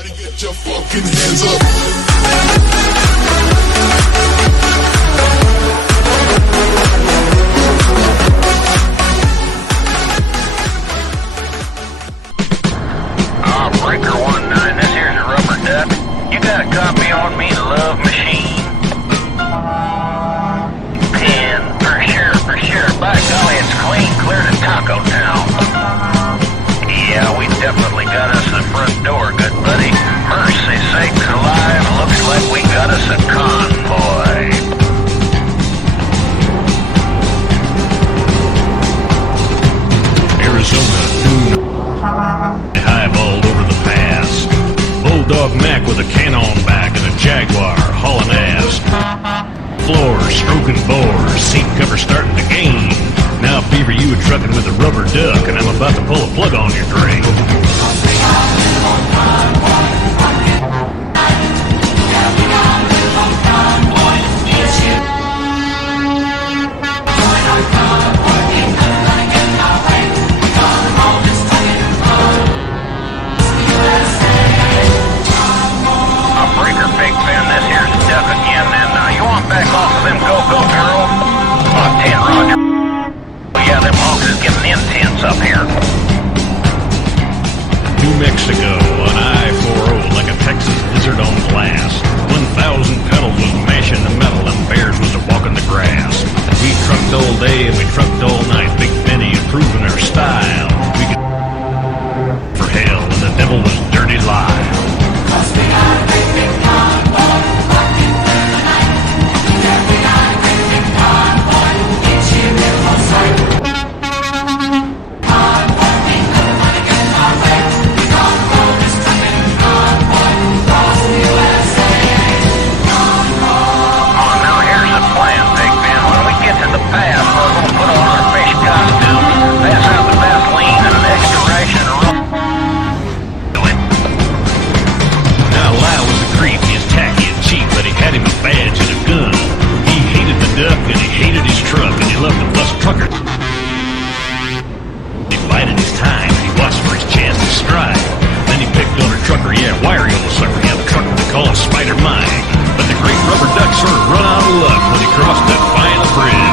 Everybody get your fucking hands up. Breaker 19, this here's a rubber duck. You got a copy on me, Love Machine? Pen, for sure. By golly, it's clean clear to Taco Town. Yeah, we definitely got us the front door, good buddy. Mercy sakes alive, looks like we got us a convoy. Arizona, highballed over the pass. Bulldog Mac with a cannon back and a Jaguar hauling ass. Floor stroking bores, seat cover starting to gain. Now Beaver, you were trucking with a rubber duck, and I'm about to pull a plug on your drain. Back off of them go-go girl. 10 Roger. Yeah, them honks is getting intense up here. New Mexico on I-40 like a Texas lizard on glass. 1,000 pedals was mashing the metal and bears was a walking the grass. We trucked all day and we trucked all night. Big Benny improving our style. We could for hell and the devil was dirty lie. Spider Mike, but the great rubber duck sort of run out of luck when he crossed that final bridge.